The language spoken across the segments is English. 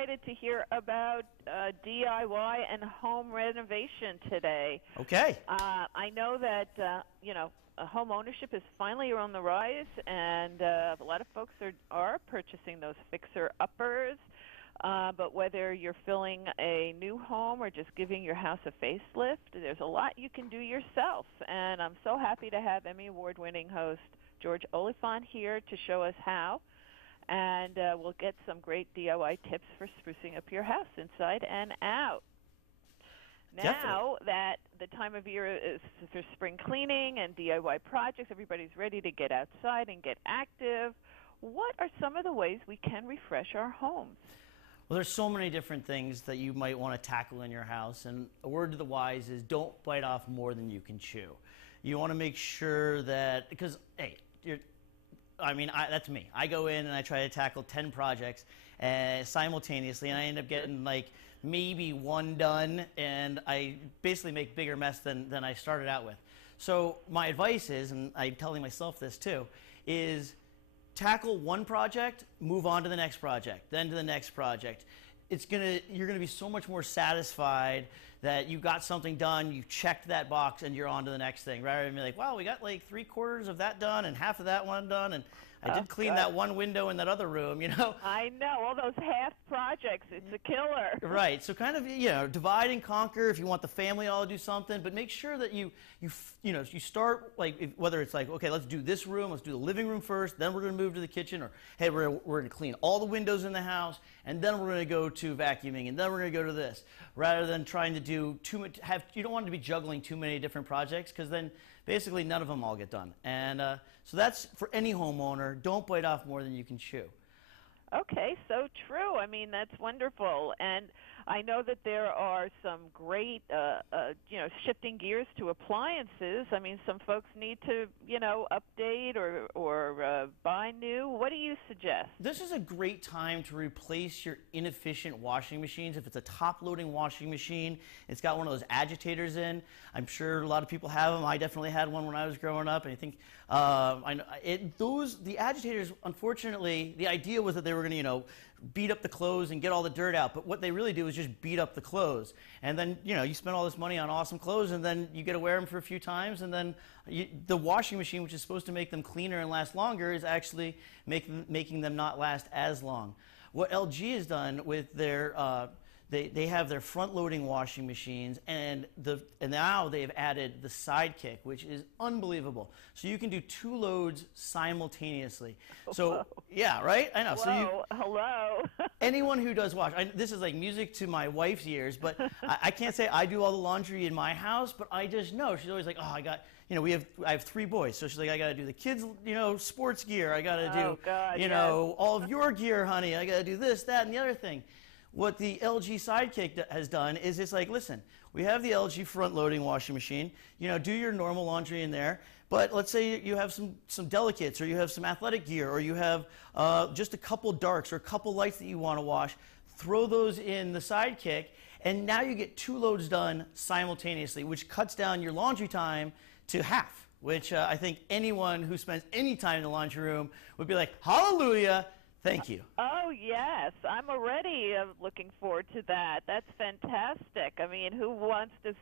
excited to hear about DIY and home renovation today. Okay. I know that, home ownership is finally on the rise, and a lot of folks are purchasing those fixer-uppers. But whether you're filling a new home or just giving your house a facelift, there's a lot you can do yourself. And I'm so happy to have Emmy-Award Winning host George Oliphant here to show us how. And we'll get some great DIY tips for sprucing up your house inside and out. Now that the time of year is for spring cleaning and DIY projects, everybody's ready to get outside and get active. What are some of the ways we can refresh our homes? Well, there's so many different things that you might want to tackle in your house, and a word to the wise is don't bite off more than you can chew. You want to make sure that, because, hey, that's me. I go in and I try to tackle 10 projects simultaneously, and I end up getting like maybe one done, and I basically make bigger mess than I started out with. So my advice is, and I'm telling myself this too, is tackle one project, move on to the next project, then to the next project. You're gonna be so much more satisfied that you got something done, you checked that box, and you're on to the next thing, rather than be like, wow, we got like 3/4 of that done and half of that one done, and I did clean that one window in that other room, you know? I know, all those half projects, it's a killer. Right, so kind of, divide and conquer if you want the family all to do something, but make sure that you start, like, whether it's like, okay, let's do this room, let's do the living room first, then we're gonna move to the kitchen, or hey, we're gonna clean all the windows in the house, and then we're gonna go to vacuuming, and then we're gonna go to this, rather than trying to do too much, you don't want to be juggling too many different projects, because then basically none of them all get done. And so that's for any homeowner. Don't bite off more than you can chew. Okay, so true. I mean, that's wonderful. And I know that there are some great, shifting gears to appliances. I mean, some folks need to, update or buy new. What do you suggest? This is a great time to replace your inefficient washing machines. If it's a top-loading washing machine, it's got one of those agitators in. I'm sure a lot of people have them. I definitely had one when I was growing up, and I think the agitators, unfortunately, the idea was that they were going to, beat up the clothes and get all the dirt out. But what they really do is just beat up the clothes. And then, you spend all this money on awesome clothes, and then you get to wear them for a few times, and then the washing machine, which is supposed to make them cleaner and last longer, is actually making them not last as long. What LG has done with their they have their front-loading washing machines, and now they've added the Sidekick, which is unbelievable. So you can do 2 loads simultaneously. So yeah, right? I know. Whoa, so hello. anyone who does wash, this is like music to my wife's ears, but I can't say I do all the laundry in my house, but I just know she's always like, oh, I have 3 boys, so she's like, I got to do the kids, sports gear. I got to do, all of your gear, honey. I got to do this, that, and the other thing. What the LG Sidekick has done is it's like, listen, we have the LG front-loading washing machine. Do your normal laundry in there. But let's say you have some delicates, or you have some athletic gear, or you have just a couple darks or a couple lights that you want to wash. Throw those in the Sidekick, and now you get 2 loads done simultaneously, which cuts down your laundry time to half, which I think anyone who spends any time in the laundry room would be like, hallelujah. Thank you. Oh, yes. I'm already looking forward to that. That's fantastic. I mean, who wants to,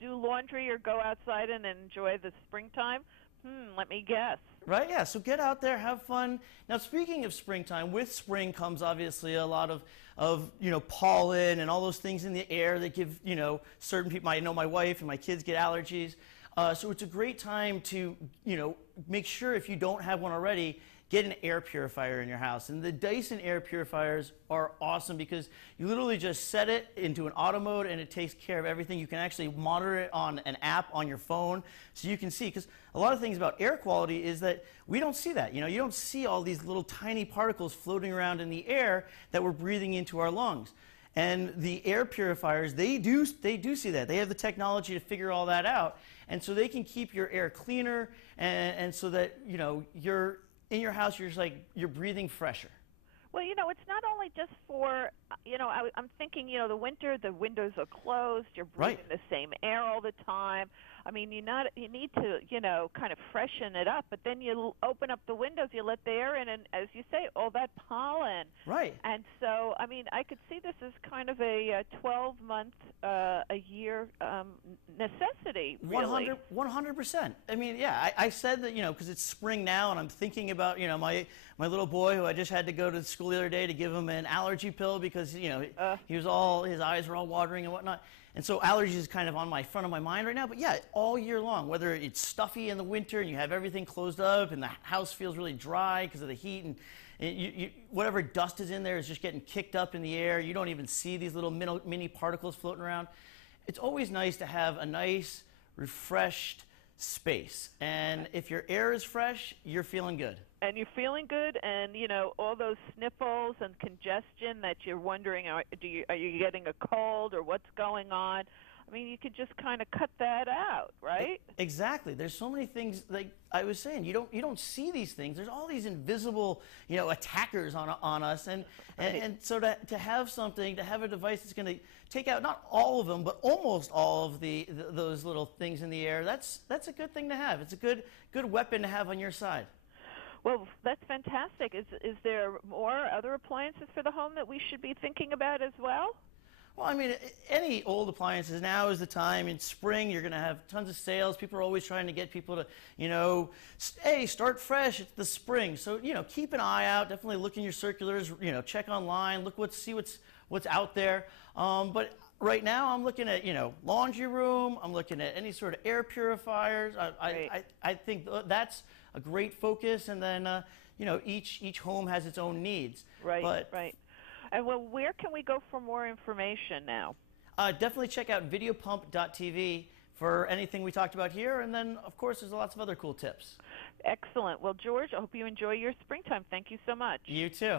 do laundry or go outside and enjoy the springtime? Let me guess. Right, yeah. So get out there, have fun. Now, speaking of springtime, with spring comes obviously a lot of pollen and all those things in the air that give, certain people, I know my wife and my kids get allergies. So it's a great time to, make sure if you don't have one already, get an air purifier in your house. And the Dyson air purifiers are awesome because you literally just set it into an auto mode and it takes care of everything. You can actually monitor it on an app on your phone so you can see, because a lot of things about air quality is that we don't see that. You don't see all these little tiny particles floating around in the air that we're breathing into our lungs. And the air purifiers, they do see that. They have the technology to figure all that out. And so they can keep your air cleaner and so that, you're in your house, you're breathing fresher. Well, it's not only just for, I'm thinking, the winter, the windows are closed, you're breathing the same air all the time. I mean, you need to, kind of freshen it up, but then you open up the windows, you let the air in, and as you say, all that pollen. Right. And so, I mean, I could see this as kind of a 12-month, a year necessity, really. 100%. I mean, yeah, I said that, because it's spring now, and I'm thinking about, my little boy who I just had to go to school the other day to give him an allergy pill because, his eyes were all watering and whatnot. And so allergies is kind of on my front of my mind right now. But yeah, all year long, whether it's stuffy in the winter and you have everything closed up and the house feels really dry because of the heat, and whatever dust is in there is just getting kicked up in the air. You don't even see these little mini particles floating around. It's always nice to have a nice, refreshed space. And if your air is fresh, you're feeling good. And you're feeling good, and all those sniffles and congestion that you're wondering, are you getting a cold or what's going on? I mean, you could just kind of cut that out, right? Exactly. There's so many things, like I was saying, you don't see these things. There's all these invisible, attackers on us, and so to have something, to have a device that's going to take out not all of them, but almost all of those little things in the air. That's a good thing to have. It's a good weapon to have on your side. Well, that's fantastic. Is there more other appliances for the home that we should be thinking about as well? Well, I mean, any old appliances, now is the time. In spring, you're going to have tons of sales. People are always trying to get people to, hey, start fresh. It's the spring. So, keep an eye out. Definitely look in your circulars, check online, see what's out there. But right now, I'm looking at, laundry room. I'm looking at any sort of air purifiers. I think that's a great focus, and then each home has its own needs. Right. And where can we go for more information now? Definitely check out videopump.tv for anything we talked about here, and then of course there's lots of other cool tips. Excellent. Well, George, I hope you enjoy your springtime. Thank you so much. You too.